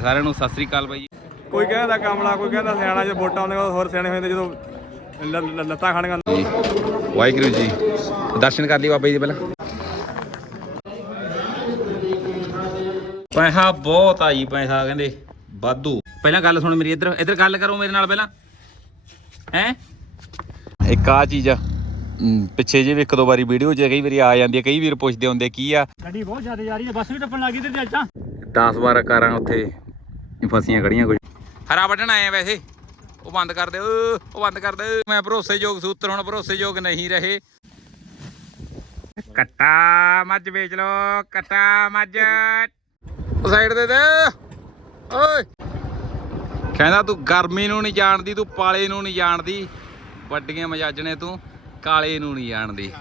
ਸਾਰਿਆਂ ਨੂੰ ਸਤਿ ਸ੍ਰੀ ਅਕਾਲ ਬਾਈ ਜੀ। ਕੋਈ ਕਹਿੰਦਾ ਕਮਲਾ ਕੋਈ ਕਹਿੰਦਾ ਸਿਆਣਾ ਜੇ ਵੋਟਾਂ ਆਉਂਦੀਆਂ ਉਦੋਂ ਹੋਰ ਸਿਆਣੇ ਹੋ ਜਾਂਦੇ ਜਦੋਂ ਲੱਤਾਂ ਖਾਣੀਆਂ ਵਾਹਿਗੁਰੂ ਜੀ। ਦਰਸ਼ਨ ਕਰ ਲਈ ਬਾਬਾ ਜੀ ਦੇ ਪਹਿਲਾਂ। ਪੈਸਾ ਬਹੁਤ ਆਈ ਪੈਸਾ ਕਹਿੰਦੇ ਵਾਧੂ। ਪਹਿਲਾਂ ਗੱਲ ਸੁਣ ਮੇਰੀ ਇੱਧਰ ਇੱਧਰ ਗੱਲ ਕਰੋ ਮੇਰੇ ਨਾਲ ਪਹਿਲਾਂ। ਹੈ? ਇੱਕ ਆ ਚੀਜ਼ ਆ। ਪਿੱਛੇ ਜੇ ਵੀ ਇੱਕ ਦੋ ਵਾਰੀ ਵੀਡੀਓ 'ਚ ਕਈ ਵਾਰੀ ਆ ਜਾਂਦੀ ਹੈ ਕਈ ਵੀਰ ਪੁੱਛਦੇ ਹੁੰਦੇ ਕੀ ਆ? ਗੱਡੀ ਬਹੁਤ ਜ਼ਿਆਦਾ ਜਾ ਰਹੀ ਹੈ ਬੱਸ ਵੀ ਟੱਪਣ ਲੱਗੀ ਤੇ ਅੱਜ 10 12 ਕਾਰਾਂ ਉੱਥੇ ਫਸੀਆਂ ਖੜੀਆਂ ਕੁਝ। ਹਰਾ ਬਟਨ ਆਏ ਆ ਵੈਸੇ। ਉਹ ਬੰਦ ਕਰ ਦਿਓ ਉਹ ਬੰਦ ਕਰ ਦਿਓ ਮੈਂ ਭਰੋਸੇਯੋਗ ਸੂਤਰ, ਹੁਣ ਭਰੋਸੇਯੋਗ ਨਹੀਂ ਰਹੇ। ਕੱਟਾ ਮੱਝ ਵੇਚ ਲੋ ਕੱਟਾ ਮੱਝ। ਉਹ ਸਾਈਡ ਦੇ ਦੇ। ਓਏ। ਕਹਿੰਦਾ ਤੂੰ ਗਰਮੀ ਨੂੰ ਨਹੀਂ ਜਾਣਦੀ, ਤੂੰ ਪਾਲੇ ਨੂੰ ਨਹੀਂ ਜਾਣਦੀ। ਵੱਡੀਆਂ ਮਜਾਜਣੇ ਤੂੰ, ਕਾਲੇ ਨੂੰ ਨਹੀਂ ਜਾਣਦੀ।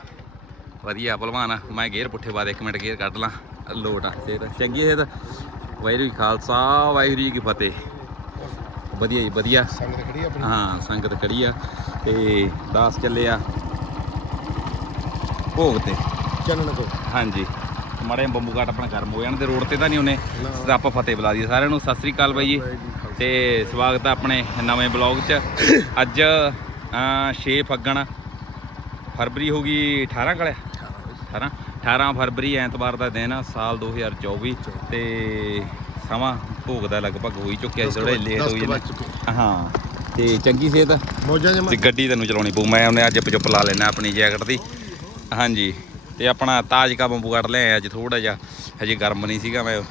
ਵਧੀਆ ਭਲਵਾਨ ਮੈਂ ਗੇਅਰ ਪੁੱਠੇ ਬਾਅਦ ਇੱਕ ਮਿੰਟ ਗੇਅਰ ਕੱਢ ਲਾਂ। ਲੋਟ ਆ, ਸੇਤ ਚੰਗੀ ਸੇਤ। ਵਾਹਿਗੁਰੂ ਜੀ ਖਾਲਸਾ ਵਾਹਿਗੁਰੂ ਜੀ ਕੀ ਫਤਿਹ। ਵਧੀਆ ਜੀ ਵਧੀਆ। ਸੰਗਤ ਖੜੀ ਆਪਣੀ? ਹਾਂ ਸੰਗਤ ਖੜੀ ਆ ਤੇ ਦਾਸ ਚੱਲੇ ਆ ਭੋਗ ਤੇ। ਚੰਨਣ ਕੋ ਹਾਂਜੀ। ਮਾੜੇ ਬੰਬੂ ਘਾਟ ਆਪਣਾ ਗਰਮ ਹੋ ਜਾਣ ਤੇ ਰੋਡ ਤੇ ਤਾਂ ਨਹੀਂ ਉਹਨੇ। ਤਾਂ ਆਪਾਂ ਫਤਿਹ ਬੁਲਾ ਦਈਏ ਸਾਰਿਆਂ ਨੂੰ। ਸਤਿ ਸ੍ਰੀ ਅਕਾਲ ਬਾਈ ਜੀ। ਤੇ ਸਵਾਗਤ ਆ ਆਪਣੇ ਨਵੇਂ ਬਲੌਗ 'ਚ। ਅੱਜ ਅਹ, 6 ਫੱਗਣ। ਫਰਵਰੀ ਹੋ ਗਈ 18 ਕਲਿਆ 18 18 ਫਰਵਰੀ ਐਤਵਾਰ ਦਾ ਦਿਨ ਆ ਸਾਲ 2024 ਤੇ ਸਮਾਂ ਭੋਗ ਦਾ ਲਗਭਗ ਹੋ ਹੀ ਚੁੱਕਿਆ ਸੀ ਥੋੜੇ ਲੇਟ ਹੋ ਜਾਂਦੇ ਹਾਂ ਤੇ ਚੰਗੀ ਸਿਹਤ। ਮੌਜਾਂ ਜਮਾ। ਤੇ ਗੱਡੀ ਤੈਨੂੰ ਚਲਾਉਣੀ ਪਊ ਮੈਂ ਉਹਨੇ ਅੱਜ ਚੁੱਪ ਲਾ ਲੈਣਾ ਆਪਣੀ ਜੈਕਟ ਦੀ। ਹਾਂਜੀ ਤੇ ਆਪਣਾ ਤਾਜ ਕਾ ਬੰਬੂ ਕੱਢ ਲਿਆ ਅੱਜ ਥੋੜਾ ਜਿਹਾ ਹਜੇ ਗਰਮ ਨਹੀਂ ਸੀਗਾ ਮੈਂ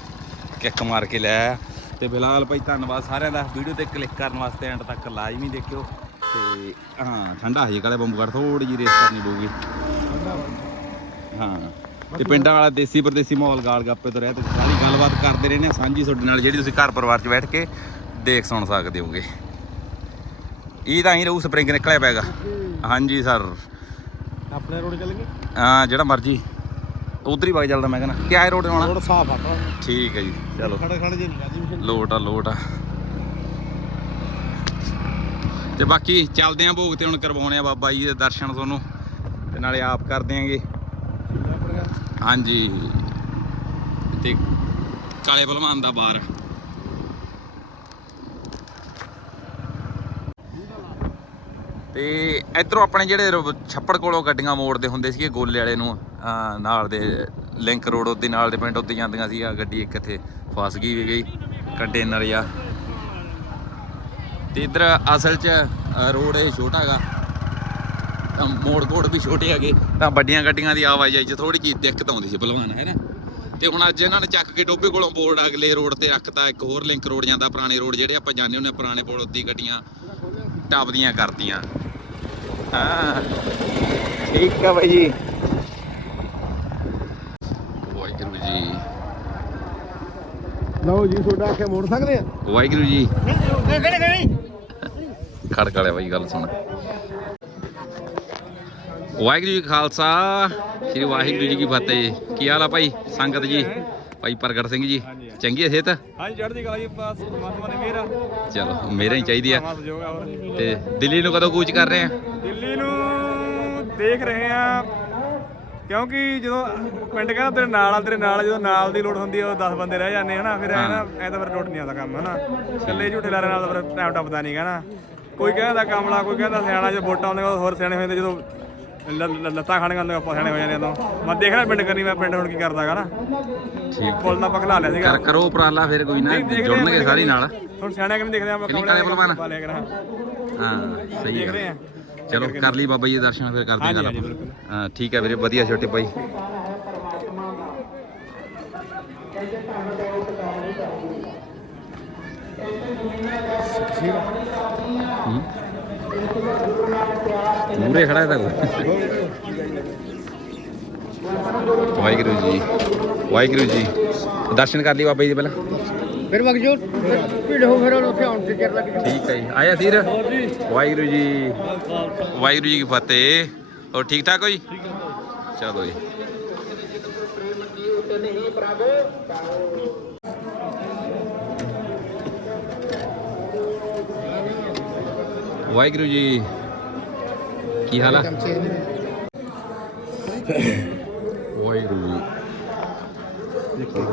ਕਿੱਕ ਮਾਰ ਕੇ ਲੈ ਆਇਆ। ਤੇ ਫਿਲਹਾਲ ਭਾਈ ਧੰਨਵਾਦ ਸਾਰਿਆਂ ਦਾ ਵੀਡੀਓ ਤੇ ਕਲਿੱਕ ਕਰਨ ਵਾਸਤੇ ਐਂਡ ਤੱਕ ਲਾਜ਼ਮੀ ਦੇਖਿਓ। ਤੇ ਹਾਂ ਠੰਡਾ ਹਜੇ ਕਾਲੇ ਬੰਬੂ ਕੱਢ ਥੋੜੀ ਜਿਹੀ ਰੇਸ ਕਰਨੀ ਪਊਗੀ। ਹਾਂ। ਤੇ ਪਿੰਡਾਂ ਵਾਲਾ ਦੇਸੀ ਪਰਦੇਸੀ ਮਾਹੌਲ ਗਾਲ ਗੱਪੇ ਤੋਂ ਰਹਿ ਤੇ ਸਾਰੀ ਗੱਲਬਾਤ ਕਰਦੇ ਰਹਿੰਦੇ ਹਾਂ ਸਾਂਝੀ ਤੁਹਾਡੇ ਨਾਲ ਜਿਹੜੀ ਤੁਸੀਂ ਘਰ ਪਰਿਵਾਰ 'ਚ ਬੈਠ ਕੇ ਦੇਖ ਸੁਣ ਸਕਦੇ ਹੋਗੇ। ਇਹ ਤਾਂ ਹੀ ਰਹੂ ਸਪਰਿੰਗ ਨਿਕਲਿਆ ਪੈਗਾ ਹਾਂਜੀ ਸਰ। ਆਪਣੇ ਰੋਡ ਚੱਲ ਗਏ ਹਾਂ ਜਿਹੜਾ ਮਰਜ਼ੀ। ਉਧਰ ਹੀ ਵਗ ਚੱਲਦਾ ਮੈਂ ਕਹਿੰਦਾ। ਕਿਆ ਰੋਡ ਆਉਣਾ? ਰੋਡ ਸਾਫ਼ ਆ ਠੀਕ ਹੈ ਜੀ ਚਲੋ। ਖੜੇ ਖੜੇ ਜੇ ਨਹੀਂ ਲੋਟ ਆ ਲੋਟ ਆ। ਤੇ ਬਾਕੀ ਚੱਲਦੇ ਆਂ ਭੋਗ ਤੇ ਹੁਣ ਕਰਵਾਉਣੇ ਆ ਬਾਬਾ ਜੀ ਦੇ ਦਰਸ਼ਨ ਤੁਹਾਨੂੰ। ਤੇ ਨਾਲੇ ਆਪ ਕਰ ਦਿਆਂਗੇ ਹਾਂਜੀ। ਤੇ ਕਾਲੇ ਭਲਵਾਨ ਦਾ ਬਾਰ। ਤੇ ਇਧਰੋਂ ਆਪਣੇ ਜਿਹੜੇ ਛੱਪੜ ਕੋਲੋਂ ਗੱਡੀਆਂ ਮੋੜਦੇ ਹੁੰਦੇ ਸੀਗੇ ਗੋਲੇ ਵਾਲੇ ਨੂੰ ਨਾਲ ਦੇ ਲਿੰਕ ਰੋਡ ਉੱਤੇ ਨਾਲ ਦੇ ਪਿੰਡ ਉੱਤੇ ਜਾਂਦੀਆਂ ਸੀ ਆ ਗੱਡੀ ਇੱਕ ਇੱਥੇ ਫਸ ਗਈ ਵੀ ਗਈ, ਕੰਟੇਨਰ ਜਾਂ ਤੇ ਇਧਰ ਅਸਲ 'ਚ ਰੋਡ ਇਹ ਛੋਟਾ ਹੈਗਾ ਤਾਂ ਮੋੜ ਕੋੜ ਵੀ ਛੋਟੇ ਹੈਗੇ ਤਾਂ ਵੱਡੀਆਂ ਗੱਡੀਆਂ ਦੀ ਆਵਾਜਾਈ 'ਚ ਥੋੜੀ ਜਿਹੀ ਦਿੱਕਤ ਆਉਂਦੀ ਸੀ ਭਲਵਾਨ ਹੈ ਨਾ? ਤੇ ਹੁਣ ਅੱਜ ਇਹਨਾਂ ਨੇ ਚੱਕ ਕੇ ਟੋਬੇ ਕੋਲੋਂ ਬੋਰਡ ਅਗਲੇ ਰੋਡ ਤੇ ਰੱਖਤਾ ਇੱਕ ਹੋਰ ਲਿੰਕ ਰੋਡ ਜਾਂਦਾ ਪੁਰਾਣੇ ਰੋਡ ਜਿਹੜੇ ਆਪਾਂ ਜਾਂਦੇ ਹੁੰਦੇ ਪੁਰਾਣੇ ਪੁਲ ਉੱਤੇ ਹੀ ਗੱਡੀਆਂ ਟੱਪਦੀਆਂ ਕਰਤੀਆਂ ਹਾਂ। ਠੀਕ ਆ ਬਾਈ ਜੀ। ਵਾਹਿਗੁਰੂ ਜੀ। ਲਓ ਜੀ ਤੁਹਾਡਾ ਆਖਿਆ ਮੋੜ ਸਕਦੇ ਆ? ਵਾਹਿਗੁਰੂ ਜੀ। ਕਿਹੜੇ ਕਿਹੜੇ ਖੜਕ ਵਾਲਿਆ ਬਾਈ ਗੱਲ ਸੁਣ। ਵਾਹਿਗੁਰੂ ਜੀ ਖਾਲਸਾ ਸ੍ਰੀ ਵਾਹਿਗੁਰੂ ਜੀ ਕੀ ਫਤਿਹ। ਕੀ ਹਾਲ ਆ ਭਾਈ? ਸੰਗਤ ਜੀ? ਭਾਈ ਪ੍ਰਗਟ ਸਿੰਘ ਜੀ ਚੰਗੀ ਹੈ ਸਿਹਤ? ਹਾਂਜੀ ਚੜ੍ਹਦੀ ਕਲਾ ਜੀ ਬਸ ਪਰਮਾਤਮਾ ਨੇ ਮੇਰਾ ਚਲੋ ਮੇਰੇ ਹੀ ਚਾਹੀਦੀ ਆ। ਤੇ ਦਿੱਲੀ ਨੂੰ ਕਦੋਂ ਕੂਚ ਕਰ ਰਹੇ ਆ? ਦਿੱਲੀ ਨੂੰ ਦੇਖ ਰਹੇ ਆ ਕਿਉਂਕਿ ਜਦੋਂ ਪਿੰਡ ਕਹਿੰਦਾ ਤੇਰੇ ਨਾਲ ਆ ਤੇਰੇ ਨਾਲ ਜਦੋਂ ਨਾਲ ਦੀ ਲੋੜ ਹੁੰਦੀ ਆ ਉਹ 10 ਬੰਦੇ ਰਹਿ ਜਾਂਦੇ ਹਨਾ? ਫਿਰ ਐ ਨਾ ਐ ਤਾਂ ਫਿਰ ਲੋਟ ਨਹੀਂ ਆਉਂਦਾ ਕੰਮ ਹਨਾ? ਇਕੱਲੇ ਝੂਠੇ ਲਾਰੇ ਨਾਲ ਤਾਂ ਫਿਰ ਟਾਈਮ ਟੱਪਦਾ ਨਹੀਂ ਹਨਾ? ਕੋਈ ਕਹਿੰਦਾ ਕਮਲਾ ਕੋਈ ਕਹਿੰਦਾ ਸਿਆਣਾ ਜੇ ਵੋਟਾਂ ਆਉਂਦੀਆਂ ਉਦੋਂ ਹੋਰ ਸਿਆਣੇ ਹੋ ਜਾਂਦੇ ਜਦੋਂ ਲੱਤਾਂ ਖਾਣੀਆਂ ਹੁੰਦੀਆਂ ਆਪਾਂ ਸਿਆਣੇ ਹੋ ਜਾਂਦੇ ਉਦੋਂ ਮੈਂ ਦੇਖ ਰਿਹਾ ਪਿੰਡ ਕਰਨੀ ਮੈਂ ਪਿੰਡ ਹੁਣ ਕੀ ਕਰਦਾ ਹੈਗਾ ਨਾ। ਠੀਕ। ਪੁੱਲ ਦਾ ਪਖਲਾ ਲਿਆ ਸੀਗਾ। ਕਰ ਕਰੋ ਉਪਰਾਲਾ ਫਿਰ ਕੋਈ ਨਾ ਜੁੜਨਗੇ ਸਾਰੀ ਨਾਲ। ਹੁਣ ਸਿਆਣਿਆਂ ਕਿਵੇਂ ਦੇਖਦੇ ਆਪਾਂ ਕਮਲੇ? ਪਾ ਲਿਆ ਕਰਾਂ ਹਾਂ ਸਹੀ ਹੈ। ਆ ਚਲੋ ਕਰ ਲਈ ਬਾਬਾ ਜੀ ਦੇ ਦਰਸ਼ਨ ਫਿਰ ਕਰਦੇ ਹਾਂ ਗੱਲ। ਹਾਂ ਠੀਕ ਹੈ ਵੀਰੇ ਵਧੀਆ ਛੋਟੇ ਭਾਈ। ਮੂਰੇ ਖੜਾ ਹੈ ਤਾਂ ਕੋਈ। ਵਾਹਿਗੁਰੂ ਜੀ। ਵਾਹਿਗੁਰੂ ਜੀ। ਦਰਸ਼ਨ ਕਰ ਲਈ ਬਾਬਾ ਜੀ ਦੇ ਪਹਿਲਾਂ? ਫਿਰ ਵਗ ਜੋ ਭੀੜ ਹੋ ਫਿਰ ਉੱਥੇ ਆਉਣ ਤੇ ਚਿਰ ਲੱਗ ਠੀਕ ਹੈ ਜੀ। ਆਇਆ ਸੀਰ ਵਾਹਿਗੁਰੂ ਜੀ। ਵਾਹਿਗੁਰੂ ਜੀ। ਕੀ ਫਤਿਹ। ਹੋਰ ਠੀਕ ਠਾਕ ਹੋ ਜੀ। ਚਲੋ ਜੀ। ਵਾਹਿਗੁਰੂ ਜੀ। ਕੀ ਹਾਲ ਆ? ਵਾਹਿਗੁਰੂ ਦੇਖੋ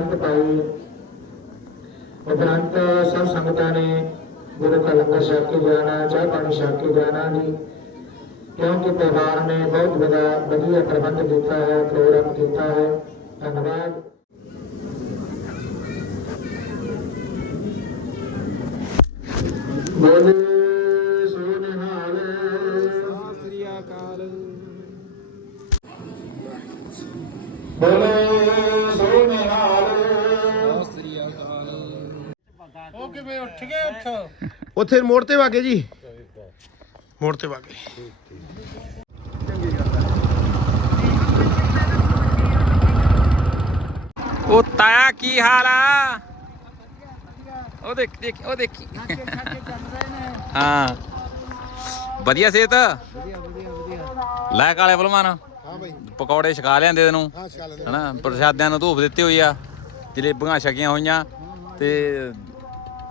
ਉਪਰੰਤ ਪਾਈ। ਉਪਰੰਤ ਸਭ ਸੰਗਤਾਂ ਨੇ ਗੁਰੂ का ਲੰਗਰ ਛਕ ਕੇ ਜਾਣਾ, ਚਾਹ ਪਾਣੀ ਛਕ ਕੇ ਜਾਣਾ ਜੀ। ਕਿਉਂਕਿ ਪਰਿਵਾਰ ਨੇ ਬਹੁਤ ਵਧੀਆ ਵਧੀਆ ਪ੍ਰਬੰਧ ਕੀਤਾ ਹੈ, ਪ੍ਰੋਗਰਾਮ ਕੀਤਾ ਹੈ। ਧੰਨਵਾਦ। ਬੋਲੇ ਉੱਠ ਗਏ ਉੱਠ। ਉੱਥੇ ਮੋੜ ਤੇ ਵਾਗੇ ਜੀ। ਮੋੜ ਤੇ ਵਾਗੇ। ਉਹ ਤਾਇਆ ਕੀ ਹਾਲ ਆ? ਉਹ ਦੇਖ ਦੇਖ ਉਹ ਦੇਖੀ। ਹਾਂ। ਵਧੀਆ ਸਿਹਤ? ਵਧੀਆ ਵਧੀਆ ਵਧੀਆ ਲੈ ਕਾਲੇ ਬਲਮਾਨ ਹਾਂ ਬਾਈ ਪਕੌੜੇ ਛਕਾ ਲਿਆਂਦੇ ਤੈਨੂੰ। ਹਾਂ ਚੱਲ ਹਨਾ ਪ੍ਰਸ਼ਾਦਿਆਂ ਨੂੰ ਧੂਪ ਦਿੱਤੀ ਹੋਈ ਆ। ਜਲੇਬੀਆਂ ਛਕੀਆਂ ਹੋਈਆਂ। ਤੇ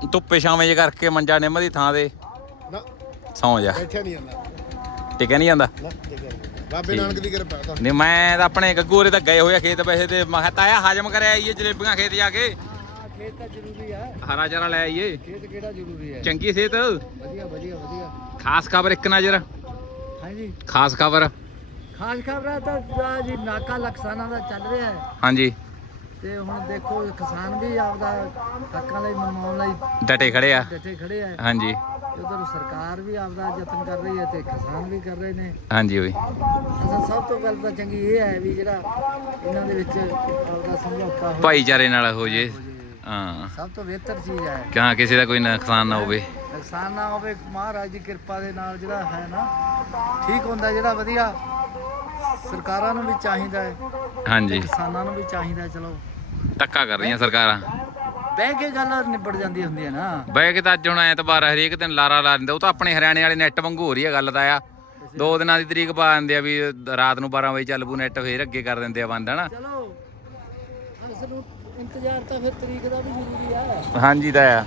ਧੁੱਪੇ ਛਾਵੇਂ ਜੇ ਕਰਕੇ ਮੰਜਾ ਨਿੰਮ ਦੀ ਥਾਂ ਤੇ। ਨਾ। ਸੌਂ ਜਾ। ਬੈਠਿਆ ਨਹੀਂ ਜਾਂਦਾ। ਟਿਕਿਆ ਨਹੀਂ ਜਾਂਦਾ? ਨਾ ਦੇਖਿਆ ਨੀ। ਬਾਬੇ ਨਾਨਕ ਦੀ ਕਿਰਪਾ ਤਾਂ ਨਹੀਂ ਮੈਂ ਤਾਂ ਆਪਣੇ ਗੱਗੂ ਹੋਰੇ ਤਾਂ ਗਏ ਹੋਏ ਆ ਖੇਤ ਪੈਸੇ ਤੇ। ਮੈਂ ਕਿਹਾ ਤਾਇਆ ਹਜਮ ਕਰਿਆ ਆਈਏ ਜਲੇਬੀਆਂ ਖੇਤ ਜਾ ਕੇ। ਖੇਤ ਤਾਂ ਜ਼ਰੂਰੀ ਆ। ਹਰਾ ਚਾਰਾ ਲੈ ਆਈਏ। ਖੇਤ ਕਿਹੜਾ ਜ਼ਰੂਰੀ ਹੈ ਚੰਗੀ ਸਿਹਤ। ਵਧੀਆ ਵਧੀਆ ਵਧੀਆ। ਖਾਸ ਖਬਰ ਇੱਕ ਨਜ਼ਰ। ਹਾਂਜੀ। ਖਾਸ ਖਬਰ। ਖਾਸ ਖਬਰਾਂ ਤਾਂ ਜੀ ਨਾਕਾ ਲਕਸਾਨਾ ਦਾ ਚੱਲ ਰਿਹਾ ਹੈ। ਹਾਂਜੀ। ਤੇ ਹੁਣ ਦੇਖੋ ਕਿਸਾਨ ਵੀ ਆਪਦਾ ਹੱਕਾਂ ਲਈ ਮਨਾਉਣ ਲਈ ਡਟੇ ਖੜੇ ਆ। ਡਟੇ ਖੜੇ ਆ। ਹਾਂਜੀ। ਉਧਰ ਸਰਕਾਰ ਵੀ ਆਪਦਾ ਯਤਨ ਕਰ ਰਹੀ ਹੈ ਤੇ ਕਿਸਾਨ ਵੀ ਕਰ ਰਹੇ ਨੇ। ਹਾਂਜੀ ਓਏ ਅਸਾਂ ਸਭ ਤੋਂ ਗੱਲ ਤਾਂ ਚੰਗੀ ਇਹ ਹੈ ਵੀ ਜਿਹੜਾ ਇਹਨਾਂ ਦੇ ਵਿੱਚ ਆਪਦਾ ਸਮਝੌਤਾ ਹੋ ਭਾਈਚਾਰੇ ਨਾਲ ਹੋ ਜੇ। ਹਾਂ। ਸਭ ਤੋਂ ਬਿਹਤਰ ਚੀਜ਼ ਹੈ। ਕਹਾਂ ਕਿਸੇ ਦਾ ਕੋਈ ਨੁਕਸਾਨ ਨਾ ਹੋਵੇ। ਨੁਕਸਾਨ ਨਾ ਹੋਵੇ ਮਹਾਰਾਜ ਦੀ ਕਿਰਪਾ ਦੇ ਨਾਲ ਜਿਹੜਾ ਹੈ ਨਾ ਠੀਕ ਹੁੰਦਾ ਜਿਹੜਾ ਵਧੀਆ। ਸਰਕਾਰਾਂ ਨੂੰ ਵੀ ਚਾਹੀਦਾ ਹੈ। ਹਾਂਜੀ। ਕਿਸਾਨਾਂ ਨੂੰ ਵੀ ਚਾਹੀਦਾ ਚਲੋ। ਧੱਕਾ ਕਰ ਰਹੀਆਂ ਸਰਕਾਰਾਂ। ਬਹਿ ਕੇ ਗੱਲ ਨਿਬੜ ਜਾਂਦੀ ਹੁੰਦੀ ਹੈ ਨਾ। ਬੈ ਕੇ ਤਾਂ ਅੱਜ ਹੁਣ ਐਤਵਾਰ ਆ, ਹਰੇਕ ਦਿਨ ਲਾਰਾ ਲਾ ਦਿੰਦੇ ਉਹ ਤਾਂ ਆਪਣੇ ਹਰਿਆਣੇ ਵਾਲੇ ਨੈਟ ਵਾਂਗੂ ਹੋ ਰਹੀ ਆ ਗੱਲ ਤਾਂ ਆ। ਦੋ ਦਿਨਾਂ ਦੀ ਤਰੀਕ ਪਾ ਦਿੰਦੇ ਆ ਵੀ ਰਾਤ ਨੂੰ 12 ਵਜੇ ਚੱਲ ਪੂ ਨੈਟ ਫੇਰ ਅੱਗੇ ਕਰ ਦਿੰਦੇ ਆ ਬੰਦ ਹਨਾ। ਚਲੋ ਅਸ ਨੂੰ ਇੰਤਜ਼ਾਰ ਤਾਂ ਫਿਰ ਤਰੀਕ ਦਾ ਵੀ ਜ਼ਰੂਰੀ ਹੈ ਹਾਂਜੀ ਤਾਂ ਆ।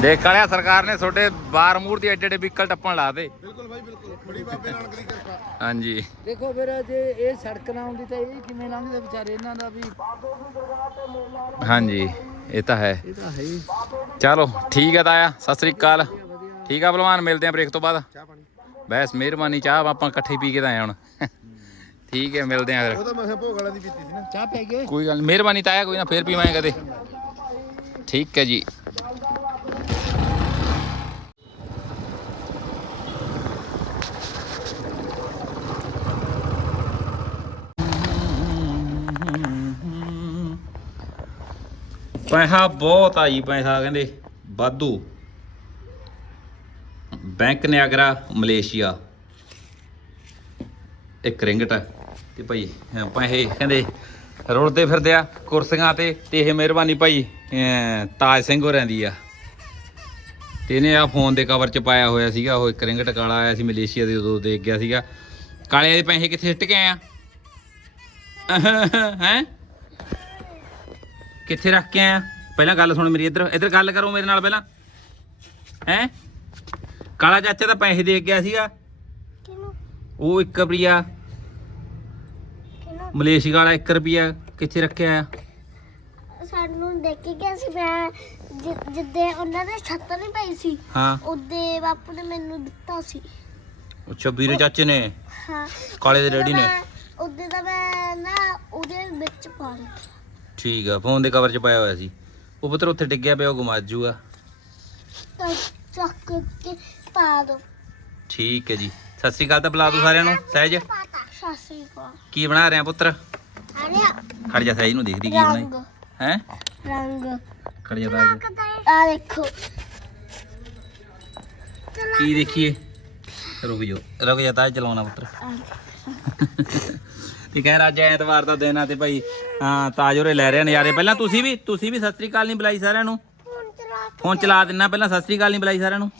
ਦੇਖ ਕਾਲਿਆ ਸਰਕਾਰ ਨੇ ਤੁਹਾਡੇ ਬਾਰ ਮੂਰ ਦੀ ਐਡੇ ਐਡੇ ਵਹੀਕਲ ਟੱਪਣ ਲਾ ਦੇ ਬਿਲਕੁਲ ਭਾਈ ਬਿਲਕੁਲ। ਬੜੀ ਬਾਬੇ ਨਾਨਕ ਦੀ ਕਿਰਪਾ। ਹਾਂਜੀ। ਦੇਖੋ ਫਿਰ ਜੇ ਇਹ ਸੜਕ ਨਾ ਹੁੰਦੀ ਤਾਂ ਇਹ ਕਿਵੇਂ ਲੰਘਦੇ ਵਿਚਾਰੇ ਇਹਨਾਂ ਦਾ ਵੀ? ਹਾਂਜੀ ਇਹ ਤਾਂ ਹੈ। ਇਹ ਤਾਂ ਹੈ ਹੀ। ਚਲੋ ਠੀਕ ਹੈ ਤਾਇਆ ਸਤਿ ਸ੍ਰੀ ਅਕਾਲ। ਠੀਕ ਆ ਭਲਵਾਨ ਮਿਲਦੇ ਆ ਬ੍ਰੇਕ ਤੋਂ ਬਾਅਦ। ਚਾਹ ਪਾਣੀ। ਬੈਸ ਮਿਹਰਬਾਨੀ ਚਾਹ ਆਪਾਂ ਇਕੱਠੇ ਪੀ ਕੇ ਤਾਂ ਆਏ ਹੁਣ। ਠੀਕ ਹੈ ਮਿਲਦੇ ਆ ਫਿਰ। ਉਹਦਾ ਮੈਂ ਭੋਗ ਵਾਲਾ ਦੀ ਪੀਤੀ ਸੀ ਨਾ। ਚਾਹ ਪੈ ਗਏ ਕੋਈ ਗੱਲ ਨੀ, ਮਿਹਰਬਾਨੀ ਤਾਇਆ ਕੋਈ ਨਾ ਫੇਰ ਪੀਵਾਂਗੇ ਕਦੇ। ਠੀਕ ਹੈ ਜੀ। ਪੈਸਾ ਬਹੁਤ ਆ ਜੀ ਪੈਸਾ, ਕਹਿੰਦੇ ਵਾਧੂ। Bank Niagara, Malaysia. ਇੱਕ ਰਿੰਗਟ ਤੇ ਭਾਈ ਪੈਸੇ ਕਹਿੰਦੇ ਰੁਲਦੇ ਫਿਰਦੇ ਆ ਕੁਰਸੀਆਂ ਤੇ ਤੇ ਇਹ ਮਿਹਰਬਾਨੀ ਭਾਈ, ਅਹ, ਤਾਜ ਸਿੰਘ ਹੋਰਾਂ ਦੀ ਆ। ਤੇ ਇਹਨੇ ਆ ਫੋਨ ਦੇ ਕਵਰ ਚ ਪਾਇਆ ਹੋਇਆ ਸੀਗਾ, ਉਹ ਇੱਕ ਰਿੰਗਟ ਕਾਲਾ ਆਇਆ ਸੀ ਮਲੇਸ਼ੀਆ ਦੇ ਉਦੋਂ ਦੇਖ ਗਿਆ ਸੀਗਾ। ਕਾਲੇ ਦੇ ਪੈਸੇ ਕਿੱਥੇ ਸਿੱਟ ਕੇ ਆਇਆ ਹੈ? ਕਿੱਥੇ ਰੱਖ ਕੇ ਆਇਆ? ਪਹਿਲਾਂ ਗੱਲ ਸੁਣ ਮੇਰੀ ਇੱਧਰ ਇੱਧਰ ਗੱਲ ਕਰੋ ਮੇਰੇ ਨਾਲ ਪਹਿਲਾਂ। ਹੈ? ਕਾਲਾ ਚਾਚਾ ਤਾਂ ਪੈਸੇ ਦੇ ਗਿਆ ਸੀਗਾ। ਉਹ 1 ਰੁਪਿਆ ਮਲੇਸ਼ੀਆ ਵਾਲਾ 1 ਰੁਪਿਆ ਕਿੱਥੇ ਰੱਖਿਆ ਆ? ਸਾਨੂੰ ਦੇਖ ਕੇ ਗਿਆ ਸੀ ਮੈਂ ਜਿ- ਜਿੱਦੇ ਉਹਨਾਂ ਦੇ ਛੱਤ ਨਹੀਂ ਪਈ ਸੀ ਹਾਂ। ਉਹਦੇ ਬਾਪੂ ਨੇ ਮੈਨੂੰ ਦਿੱਤਾ ਸੀ। ਅੱਛਾ ਵੀਰੇ ਚਾਚੇ ਨੇ? ਹਾਂ। ਕਾਲੇ ਦੇ ਡੈਡੀ ਨੇ? ਉਹਦੇ ਦਾ ਮੈਂ ਨਾ ਉਹਦੇ ਵਿੱਚ ਪਾ ਲਿਆ ਠੀਕ ਆ ਫੋਨ ਦੇ ਕਵਰ 'ਚ ਪਾਇਆ ਹੋਇਆ ਸੀ। ਉਹ ਪੁੱਤਰ ਉੱਥੇ ਡਿੱਗਿਆ ਪਿਆ ਉਹ ਗੁਮਾ ਜੂਗਾ। ਤਾਂ ਚੱਕ ਕੇ ਪਾ ਦੋ। ਠੀਕ ਹੈ ਜੀ। ਸਤਿ ਸ਼੍ਰੀ ਅਕਾਲ ਤਾਂ ਬੁਲਾ ਦੋ ਸਾਰਿਆਂ ਨੂੰ। ਸਹਿਜ ਕੋ ਕੀ ਬਣਾ ਰਹੇ ਆ ਪੁੱਤਰ? ਖੜ ਜਾ ਸਹਿਜ ਨੂੰ ਦੇਖਦੀ ਕੀ ਬਣਾਈ। ਰੰਗ। ਹੈ? ਰੰਗ। ਖੜ ਜਾ ਤਾਂ ਆ ਦੇਖੋ। ਕੀ ਦੇਖੀਏ? ਰੁਕ ਜਾ ਰੁਕ ਜਾ ਤਾਂ ਚਲਾਉਣਾ ਪੁੱਤਰ। ਤੇ ਕਹਿ ਅੱਜ ਐਤਵਾਰ ਦਾ ਦਿਨ ਆ ਤੇ ਭਾਈ ਹਾਂ ਤਾਜ ਹੋਰੇ ਲੈ ਰਹੇ ਨਜ਼ਾਰੇ। ਪਹਿਲਾਂ ਤੁਸੀਂ ਵੀ ਤੁਸੀਂ ਵੀ ਸਤਿ ਸ਼੍ਰੀ ਅਕਾਲ ਨਹੀਂ ਬੁਲਾਈ ਸਾਰਿਆਂ ਨੂੰ? ਫੋਨ ਚਲਾ ਦਿੰਨਾ ਪਹਿਲਾਂ ਸਤਿ ਸ਼੍ਰੀ ਅਕਾਲ ਨਹੀਂ ਬੁਲਾਈ ਸਾਰਿਆਂ ਨੂੰ?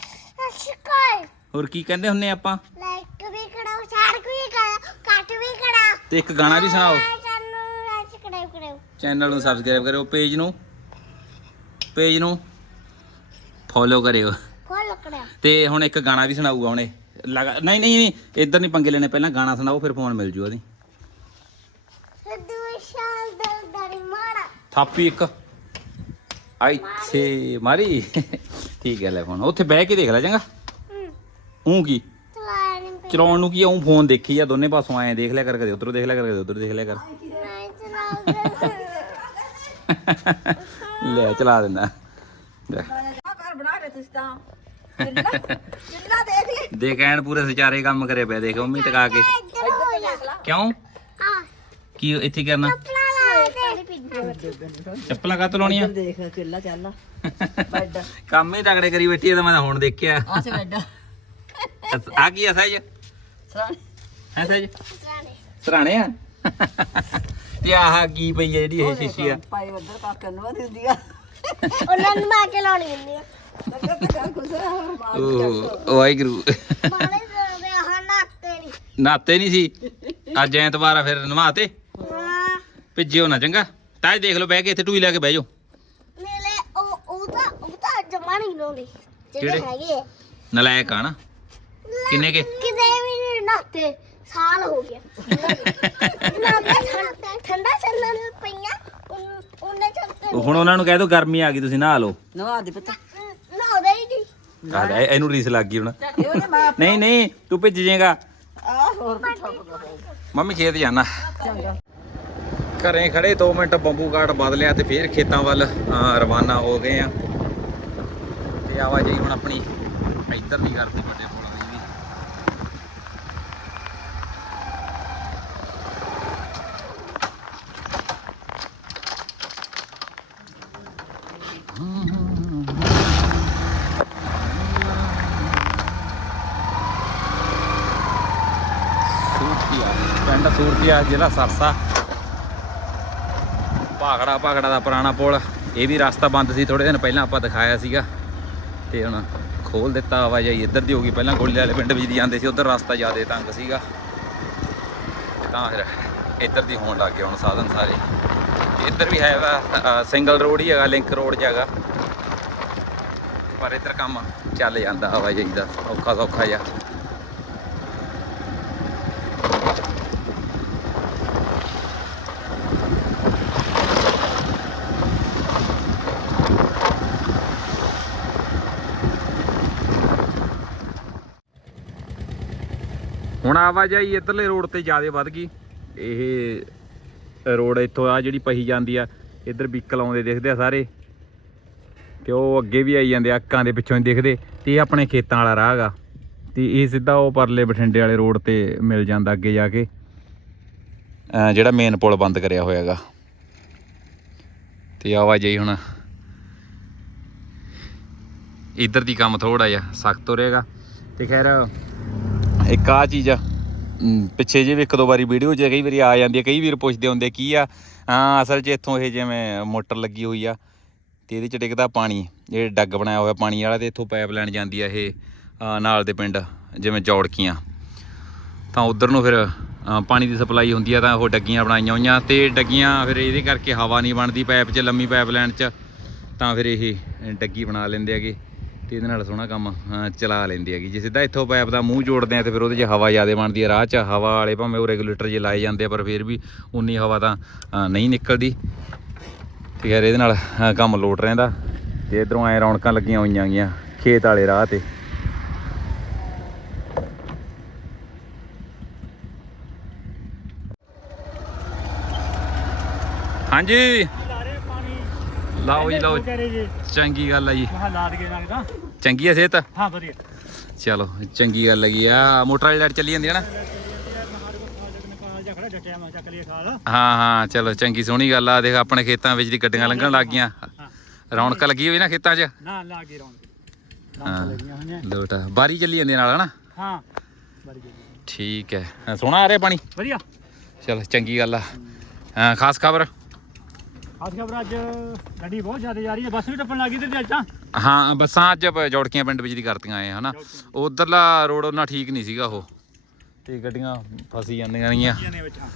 ਸ਼ਿਕਾਇ ਹੋਰ ਕੀ ਕਹਿੰਦੇ ਹੁੰਨੇ ਆਪਾਂ? ਲਾਈਕ ਵੀ ਕਰਾਓ ਸ਼ੇਅਰ ਵੀ ਕਰਾਓ ਕੱਟ ਵੀ ਕਰਾਓ ਤੇ ਇੱਕ ਗਾਣਾ ਵੀ ਸੁਣਾਓ। ਚੈਨਲ ਨੂੰ ਸਬਸਕ੍ਰਾਈਬ ਕਰਿਓ। ਪੇਜ ਨੂੰ। ਪੇਜ ਨੂੰ ਫੋਲੋ ਕਰਿਓ। ਕੋਲ ਕਰਾਓ। ਤੇ ਹੁਣ ਇੱਕ ਗਾਣਾ ਵੀ ਸੁਣਾਊਗਾ ਹੁਣੇ ਲਗਾ ਨਹੀਂ ਨਹੀਂ ਨਹੀਂ ਇੱਧਰ ਨਹੀਂ ਪੰਗੇ ਲੈਣੇ ਪਹਿਲਾਂ ਗਾਣਾ ਸੁਣਾਓ ਫਿਰ ਫੋਨ ਮਿਲ ਜੂ ਉਹਦੀ ਸਿੱਧੂ ਵਿਸ਼ਾਲ ਦਲ ਦਰੀ ਮਾਰਾ ਥਾਪੀ ਇੱਕ। ਇੱਥੇ ਮਾਰੀ। ਠੀਕ ਹੈ ਲੈ ਫੋਨ। ਉੱਥੇ ਬਹਿ ਕੇ ਦੇਖ ਲੈ ਚੰਗਾ। ਹੂੰ। ਕੀ? ਚਲਾਇਆ ਨਹੀਂ ਪਿਆ ਚਲਾਉਣ ਨੂੰ ਕੀ ਆ? ਉਹ ਫੋਨ ਦੇਖੀ ਆ ਦੋਨੇ ਪਾਸੋਂ ਆਏ ਦੇਖ ਲਿਆ ਕਰ ਕਦੇ ਉਧਰੋਂ ਦੇਖ ਲਿਆ ਕਰ ਕਦੇ ਉਧਰ ਦੇਖ ਲਿਆ ਕਰ। ਲੈ ਚਲਾ ਦਿੰਦਾ। ਦੇਖ ਲੈ ਦੇਖ ਐਨ ਪੂਰੇ ਸਚਾਰੇ ਕੰਮ ਕਰੇ ਪਿਆ ਦੇਖ ਮੰਮੀ ਟਕਾ ਕੇ। ਕਿਉਂ? ਆ। ਕੀ ਇੱਥੇ ਕਰਨਾ? ਚੱਪਲਾਂ ਕਾਹਤੋਂ ਲਾਉਣੀਆਂ? ਦੇਖ ਕਿੱਲਾ ਚੱਲ ਬੈੱਡ। ਕੰਮ ਹੀ ਤਗੜੇ ਕਰੀ ਬੈਠੀ ਆ ਤਾਂ ਮੈਂ ਤਾਂ ਹੁਣ ਦੇਖਿਆ। ਆ ਸੇ ਬੈੱਡ। ਆ ਕੀ ਆ ਸਰਾਣੇ। ਹੈ ਸਹਿਜ? ਸਰਾਣੇ। ਸਰਾਣੇ ਆ? ਤੇ ਆਹ ਕੀ ਪਈ ਆ ਜਿਹੜੀ ਇਹ ਸ਼ੀਸ਼ੀ ਆ? ਪਾਈ ਉੱਧਰ ਕਾਕਾ ਨੂੰ ਦਿੰਦੀ ਆ। ਉਹਨਾਂ ਨੂੰ ਮਾਰ ਕੇ ਲਾਉਣੀ ਹੁੰਦੀ ਆ। ਲੱਗਾ ਤਾਂ ਕਰ ਕੁਛ ਹੋਰ ਮਾਰ ਓ ਵਾਹਿਗੁਰੂ। ਹਾਂ ਨਾਤੇ ਨਹੀਂ ਨਾਤੇ ਨਹੀਂ ਸੀ। ਅੱਜ ਐਤਵਾਰ ਆ ਫਿਰ ਨਵਾਤੇ। ਹਾਂ। ਭਿੱਜਿਓ ਨਾ ਚੰਗਾ। ਤਾਂ ਦੇਖ ਲਓ ਬਹਿ ਕੇ ਇੱਥੇ ਟੂਈ ਲੈ ਕੇ ਬਹਿ ਜਾਓ। ਮੇਲੇ ਉਹ ਉਹ ਤਾਂ ਉਹ ਤਾਂ ਜਮਾ ਨਹੀਂ ਲਾਉਂਦੇ ਜਿਹੜੇ ਕਿਹੜੇ? ਹੈਗੇ ਆ। ਨਲਾਇਕ ਆ ਨਾ। ਕਿੰਨੇ ਕੇ? ਕਿਤੇ ਵੀ ਨਹੀਂ ਨਾਤੇ ਸਾਲ ਹੋ ਗਿਆ। ਨਾਤੇ ਠੰਡਾ ਠੰਡਾ ਚੱਲਣ ਪਈਆਂ ਉਨ- ਉਹਨੇ ਚੱਲਦੇ ਹੁਣ ਉਹਨਾਂ ਨੂੰ ਕਹਿ ਦੋ ਗਰਮੀ ਆ ਗਈ ਤੁਸੀਂ ਨਹਾ ਲਓ। ਨਵਾ ਦੇ ਪੁੱਤ। ਨਾਉਦਾ ਹੀ ਨਹੀਂ ਆਹ ਲੈ, ਇਹਨੂੰ ਰੀਸ ਲੱਗ ਗਈ ਹੁਣ। ਇਹ ਉਹਦੇ ਮਾਂ ਨਹੀਂ ਨਹੀਂ ਤੂੰ ਭਿੱਜ ਜਾਏਗਾ। ਆ ਹੋਰ ਪੁੱਛੋ ਮੰਮੀ ਖੇਤ ਜਾਣਾ। ਚੰਗਾ ਘਰੇ ਖੜੇ 2 ਮਿੰਟ ਬੰਬੂ ਕਾਟ ਬਦਲਿਆ ਤੇ ਫੇਰ ਖੇਤਾਂ ਵੱਲ ਰਵਾਨਾ ਹੋ ਗਏ ਆ। ਤੇ ਆਵਾਜਾਈ ਹੁਣ ਆਪਣੀ ਇੱਧਰ ਨਹੀਂ ਕਰਦੀ ਵੱਡੇ ਪੁਲ ਦੀ ਵੀ। ਸੂਰਤੀਆ, ਪਿੰਡ ਸੂਰਤੀਆ, ਜ਼ਿਲ੍ਹਾ ਸਰਸਾ। ਭਾਖੜਾ ਭਾਖੜਾ ਦਾ ਪੁਰਾਣਾ ਪੁਲ। ਇਹ ਵੀ ਰਸਤਾ ਬੰਦ ਸੀ ਥੋੜੇ ਦਿਨ ਪਹਿਲਾਂ ਆਪਾਂ ਦਿਖਾਇਆ ਸੀਗਾ। ਤੇ ਹੁਣ ਖੋਲ ਦਿੱਤਾ ਆਵਾਜਾਈ ਇੱਧਰ ਦੀ ਹੋ ਗਈ। ਪਹਿਲਾਂ ਗੋਲੀ ਵਾਲੇ ਪਿੰਡ ਵਿੱਚ ਦੀ ਜਾਂਦੇ ਸੀ, ਉਧਰ ਰਸਤਾ ਜ਼ਿਆਦਾ ਤੰਗ ਸੀਗਾ। ਤਾਂ ਫਿਰ ਇੱਧਰ ਦੀ ਹੋਣ ਲੱਗ ਗਿਆ ਹੁਣ ਸਾਧਨ ਸਾਰੇ। ਇੱਧਰ ਵੀ ਹੈਗਾ ਸਿੰਗਲ ਰੋਡ ਹੀ ਹੈਗਾ ਲਿੰਕ ਰੋਡ ਜਗਾ ਪਰ ਇੱਧਰ ਕੰਮ ਚੱਲ ਜਾਂਦਾ ਆਵਾਜਾਈ ਦਾ ਔਖਾ ਸੌਖਾ ਜਿਹਾ। ਹੁਣ ਆਵਾਜਾਈ ਇੱਧਰਲੇ ਰੋਡ ਤੇ ਜ਼ਿਆਦਾ ਵੱਧ ਗਈ। ਇਹ ਰੋਡ ਇੱਥੋਂ ਆ ਜਿਹੜੀ ਪਹੀ ਜਾਂਦੀ ਆ ਇੱਧਰ ਵਹੀਕਲ ਆਉਂਦੇ ਦਿਖਦੇ ਆ ਸਾਰੇ। ਤੇ ਉਹ ਅੱਗੇ ਵੀ ਆਈ ਜਾਂਦੇ ਆ, ਅੱਕਾਂ ਦੇ ਪਿੱਛੋਂ ਹੀ ਦਿਖਦੇ। ਤੇ ਇਹ ਆਪਣੇ ਖੇਤਾਂ ਵਾਲਾ ਰਾਹ ਗਾ। ਤੇ ਇਹ ਸਿੱਧਾ ਉਹ ਪਰਲੇ ਬਠਿੰਡੇ ਵਾਲੇ ਰੋਡ ਤੇ ਮਿਲ ਜਾਂਦਾ ਅੱਗੇ ਜਾ ਕੇ। ਜਿਹੜਾ ਮੇਨ ਪੁਲ ਬੰਦ ਕਰਿਆ ਹੋਇਆ ਹੋਇਆਗਾ ਤੇ ਆਵਾਜਾਈ ਹੁਣ। ਇੱਧਰ ਦੀ ਕੰਮ ਥੋੜਾ ਜਿਹਾ ਸਖਤ ਹੋ ਰਹੇਗਾ ਤੇ ਖੈਰ ਇੱਕ ਆ ਚੀਜ਼ ਆ। ਪਿੱਛੇ ਜੇ ਵੀ ਇੱਕ ਦੋ ਵਾਰੀ ਵੀਡੀਓ 'ਚ ਕਈ ਵਾਰੀ ਆ ਜਾਂਦੀ ਹੈ ਕਈ ਵੀਰ ਪੁੱਛਦੇ ਹੁੰਦੇ ਕੀ ਆ? ਹਾਂ, ਅਸਲ 'ਚ ਇੱਥੋਂ ਇਹ ਜਿਵੇਂ ਮੋਟਰ ਲੱਗੀ ਹੋਈ ਆ ਤੇ ਇਹਦੇ 'ਚ ਡਿੱਗਦਾ ਪਾਣੀ, ਇਹ ਡੱਗ ਬਣਾਇਆ ਹੋਇਆ ਪਾਣੀ ਵਾਲਾ ਤੇ ਇੱਥੋਂ ਪਾਈਪ ਲੈਣ ਜਾਂਦੀ ਆ ਇਹ ਨਾਲ ਦੇ ਪਿੰਡ, ਜਿਵੇਂ ਚੌੜਕੀਆਂ। ਤਾਂ ਉਧਰ ਨੂੰ ਫਿਰ ਪਾਣੀ ਦੀ ਸਪਲਾਈ ਹੁੰਦੀ ਆ ਤਾਂ ਉਹ ਡੱਗੀਆਂ ਬਣਾਈਆਂ ਹੋਈਆਂ ਤੇ ਡੱਗੀਆਂ ਫਿਰ ਇਹਦੇ ਕਰਕੇ ਹਵਾ ਨਹੀਂ ਬਣਦੀ ਪਾਈਪ 'ਚ, ਲੰਮੀ ਪਾਈਪ ਲੈਣ 'ਚ। ਤਾਂ ਫਿਰ ਇਹ ਡੱਗੀ ਬਣਾ ਲੈਂਦੇ ਹੈਗੇ। ਤੇ ਇਹਦੇ ਨਾਲ ਸੋਹਣਾ ਕੰਮ ਚਲਾ ਲੈਂਦੀ ਹੈਗੀ। ਜੇ ਸਿੱਧਾ ਇੱਥੋਂ ਪਾਈਪ ਦਾ ਮੂੰਹ ਜੋੜਦੇ ਆ ਤੇ ਫਿਰ ਉਹਦੇ 'ਚ ਹਵਾ ਜ਼ਿਆਦਾ ਬਣਦੀ ਹੈ ਰਾਹ 'ਚ ਹਵਾ ਵਾਲੇ ਭਾਵੇਂ ਉਹ ਰੈਗੂਲੇਟਰ ਜੇ ਲਾਏ ਜਾਂਦੇ ਆ, ਪਰ ਫਿਰ ਵੀ ਉਨੀ ਹਵਾ ਤਾਂ ਨਹੀਂ ਨਿਕਲਦੀ। ਤੇ ਯਾਰ ਇਹਦੇ ਨਾਲ ਕੰਮ ਲੋਟ ਰਹਿੰਦਾ। ਤੇ ਤੇ ਇਧਰੋਂ ਐ ਰੌਣਕਾਂ ਲੱਗੀਆਂ ਹੋਈਆਂ ਗੀਆਂ, ਖੇਤ ਵਾਲੇ ਰਾਹ ਤੇ। ਹਾਂਜੀ। ਲਾਓ ਜੀ ਲਾਓ ਚੰਗੀ ਗੱਲ ਆ ਜੀ। ਨਾਲ ਤਾਂ ਚੰਗੀ ਆ ਸਿਹਤ? ਹਾਂ ਵਧੀਆ। ਚਲੋ ਚੰਗੀ ਗੱਲ ਹੈਗੀ ਆ ਮੋਟਰ ਵਾਲੀ ਲਾਈਟ ਚੱਲੀ ਜਾਂਦੀ ਹੈ ਨਾ? ਹਾਂ ਹਾਂ ਚਲੋ ਚੰਗੀ ਸੋਹਣੀ ਗੱਲ ਆ। ਦੇਖ ਆਪਣੇ ਖੇਤਾਂ ਵਿੱਚ ਦੀ ਗੱਡੀਆਂ ਲੰਘਣ ਲੱਗ ਗਈਆਂ। ਰੌਣਕ ਲੱਗੀ ਹੋਈ ਨਾ ਖੇਤਾਂ 'ਚ? ਨਾ ਲਾ ਕੇ ਰੌਣ ਹਾਂ। ਲੱਗੀਆਂ ਹੋਈਆਂ। ਲੋਟਾ ਬਾਰੀ ਚੱਲੀ ਜਾਂਦੀ ਨਾਲ ਹਨਾ? ਹਾਂ ਠੀਕ ਹੈ। ਸੋਹਣਾ ਆ ਰਿਹਾ ਪਾਣੀ? ਵਧੀਆ। ਚਲ ਚੰਗੀ ਗੱਲ ਆ। ਖਾਸ ਖਬਰ? ਅੱਜ ਖਬਰ ਅੱਜ ਗੱਡੀ ਬਹੁਤ ਜ਼ਿਆਦਾ ਜਾ ਰਹੀ ਹੈ। ਬੱਸ ਵੀ ਟੱਪਣ ਲੱਗੀ ਤੇ ਅੱਜ ਤਾਂ। ਹਾਂ ਬੱਸਾਂ ਅੱਜ ਪ- ਜੋੜਕੀਆਂ ਪਿੰਡ ਵਿੱਚ ਦੀ ਕਰਤੀਆਂ ਆਏ ਹਨਾ? ਉਧਰਲਾ ਰੋਡ ਉਹਨਾਂ ਠੀਕ ਨਹੀਂ ਸੀਗਾ ਉਹ। ਤੇ ਗੱਡੀਆਂ ਫਸੀ ਜਾਂਦੀਆਂ ਗੀਆਂ ਨੇ ਵਿੱਚ ਹਾਂ।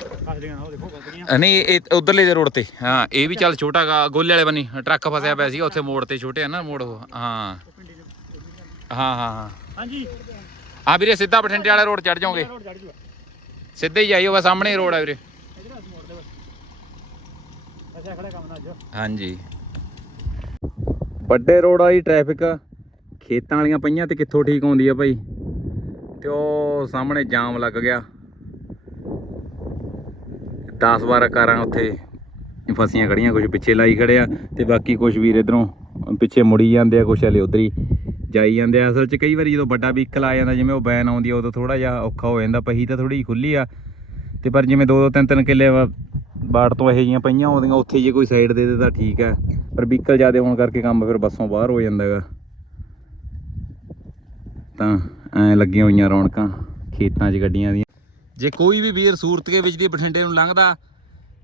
ਫਸ ਗਈਆਂ ਉਹ ਦੇਖੋ ਫਸ ਗਈਆਂ ਅ, ਨਹੀਂ ਇਹ ਉਧਰਲੇ ਦੇ ਰੋਡ ਤੇ ਹਾਂ ਇਹ ਵੀ ਚੱਲ ਛੋਟਾ ਗਾ ਗੋਲੇ ਵਾਲੇ ਬੰਨੀ ਟਰੱਕ ਫਸਿਆ ਪਿਆ ਸੀਗਾ ਉੱਥੇ ਮੋੜ ਤੇ ਛੋਟੇ ਆ ਨਾ ਮੋੜ ਉਹ ਹਾਂ। ਹਾਂ ਹਾਂ ਹਾਂਜੀ। ਆ ਵੀਰੇ ਸਿੱਧਾ ਬਠਿੰਡੇ ਵਾਲੇ ਰੋਡ ਚੜ ਜਾਓਗੇ। ਸਿੱਧੇ ਹੀ ਜਾਈਓ ਬਸ ਸਾਹਮਣੇ ਰੋਡ ਆ ਵੀਰੇ ਇਧਰ ਅਸੀਂ ਮੋੜ ਦੇ ਬਸ ਅੱਛਾ, ਖੜਾ ਕੰਮ ਨਾ ਅੱਜ। ਹਾਂਜੀ। ਵੱਡੇ ਰੋਡ ਵਾਲੀ ਟ੍ਰੈਫਿਕ ਖੇਤਾਂ ਵਾਲੀਆਂ ਪਈਆਂ ਤੇ ਕਿੱਥੋਂ ਠੀਕ ਆਉਂਦੀ ਆ ਭਾਈ? ਤੇ ਉਹ ਸਾਹਮਣੇ ਜਾਮ ਲੱਗ ਗਿਆ। 10 12 ਕਾਰਾਂ ਉੱਥੇ ਫਸੀਆਂ ਖੜੀਆਂ ਕੁਝ ਪਿੱਛੇ ਲਾਈ ਖੜਿਆ ਤੇ ਬਾਕੀ ਕੁਝ ਵੀਰ ਇਧਰੋਂ ਪਿੱਛੇ ਮੁੜੀ ਜਾਂਦੇ ਆ ਕੁਝ ਹਲੇ ਉਧਰ ਹੀ ਜਾਈ ਜਾਂਦੇ ਆ। ਅਸਲ 'ਚ ਕਈ ਵਾਰੀ ਜਦੋਂ ਵੱਡਾ ਵਹੀਕਲ ਆ ਜਾਂਦਾ, ਜਿਵੇਂ ਉਹ ਬੈਨ ਆਉਂਦੀ ਆ, ਉਦੋਂ ਥੋੜਾ ਜਿਹਾ ਔਖਾ ਹੋ ਜਾਂਦਾ, ਪਹੀ ਤਾਂ ਥੋੜੀ ਖੁੱਲੀ ਆ। ਤੇ ਪਰ ਜਿਵੇਂ ਦੋ ਦੋ ਤਿੰਨ ਤਿੰਨ ਕਿੱਲੇ ਵਾ- ਬਾੜ ਤੋਂ ਇਹੋ ਜਿਹੀਆਂ ਪਈਆਂ ਆਉਂਦੀਆਂ, ਉੱਥੇ ਜੇ ਕੋਈ ਸਾਈਡ ਦੇ ਦੇ ਤਾਂ ਠੀਕ ਹੈ। ਪਰ ਵਹੀਕਲ ਜ਼ਿਆਦਾ ਹੋਣ ਕਰਕੇ ਕੰਮ ਫਿਰ ਬੱਸੋਂ ਬਾਹਰ ਹੋ ਜਾਂਦਾ ਹੈਗਾ। ਤਾਂ ਐ ਲੱਗੀਆਂ ਹੋਈਆਂ ਰੌਣਕਾਂ, ਖੇਤਾਂ 'ਚ ਗੱਡੀਆਂ ਦੀਆਂ। ਜੇ ਕੋਈ ਵੀ ਵੀਰ ਸੂਰਤਕੇ ਵਿੱਚ ਦੀ ਬਠਿੰਡੇ ਨੂੰ ਲੰਘਦਾ,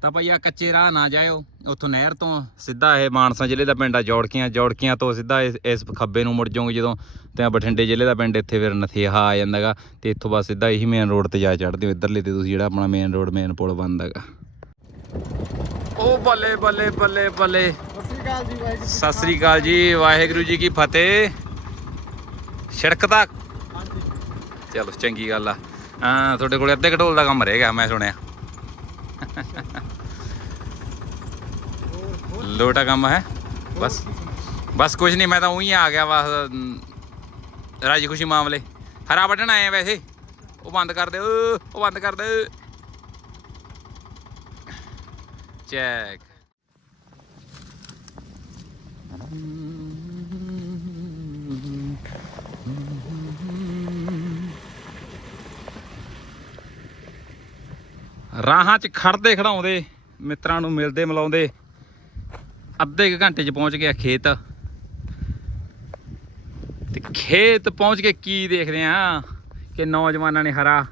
ਤਾਂ ਭਾਈ ਆ ਕੱਚੇ ਰਾਹ ਨਾ ਜਾਇਓ। ਉੱਥੋਂ ਨਹਿਰ ਤੋਂ ਸਿੱਧਾ ਇਹ ਮਾਨਸਾ ਜ਼ਿਲ੍ਹੇ ਦਾ ਪਿੰਡ ਆ, ਜੋੜਕੀਆਂ ਜੋੜਕੀਆਂ ਤੋਂ ਸਿੱਧਾ ਇਸ ਇਸ ਖੱਬੇ ਨੂੰ ਮੁੜ ਜਾਓਗੇ ਜਦੋਂ, ਤੇ ਬਠਿੰਡੇ ਜ਼ਿਲ੍ਹੇ ਦਾ ਪਿੰਡ ਇੱਥੇ ਫਿਰ ਨਥੇਹਾ ਆ ਜਾਂਦਾਗਾ ਤੇ ਇੱਥੋਂ ਬਸ ਸਿੱਧਾ ਇਹੀ ਮੇਨ ਰੋਡ ਤੇ ਜਾ ਚੜਦੇ ਹੋ, ਇੱਧਰਲੇ ਤੇ ਤੁਸੀਂ ਜਿਹੜਾ ਆਪਣਾ ਮੇਨ ਰੋਡ ਮੇਨ ਪੁਲ ਬਣਦਾਗਾ ਉਹ ਬੱਲੇ ਬੱਲੇ ਬੱਲੇ ਬੱਲੇ। ਸਤਿ ਸ੍ਰੀ ਅਕਾਲ ਜੀ ਵਾਹਿਗੁਰੂ ਜੀ ਕੀ ਫਤਿਹ। ਸੜਕ ਦਾ ਚਲੋ ਚੰਗੀ ਗੱਲ ਆ। ਹਾਂ ਤੁਹਾਡੇ ਕੋਲ ਅੱਧੇ ਘਟੋਲ ਦਾ ਕੰਮ ਰਹਿ ਗਿਆ ਮੈਂ ਸੁਣਿਆ। ਲੋਟਾ ਕੰਮ ਹੈ? ਬਸ। ਬਸ ਕੁਝ ਨਹੀਂ ਮੈਂ ਤਾਂ ਉਹੀ ਆ ਗਿਆ ਬਸ ਰਾਜੀ ਖੁਸ਼ੀ ਮਾਮਲੇ। ਹਰਾ ਬਟਨ ਆਏ ਵੈਸੇ। ਉਹ ਬੰਦ ਕਰ ਦੇ ਉਹ ਬੰਦ ਕਰ ਦੇ। ਚੈੱਕ ਰਾਹਾਂ 'ਚ ਖੜਦੇ ਖੜਾਉਂਦੇ, ਮਿੱਤਰਾਂ ਨੂੰ ਮਿਲਦੇ ਮਿਲਾਉਂਦੇ, ਅੱਧੇ ਕੁ ਘੰਟੇ 'ਚ ਪਹੁੰਚ ਗਿਆ ਖੇਤ। ਤੇ ਖੇਤ ਪਹੁੰਚ ਕੇ ਕੀ ਦੇਖਦੇ ਆ? ਕਿ ਨੌਜਵਾਨਾਂ ਨੇ ਹਰਾ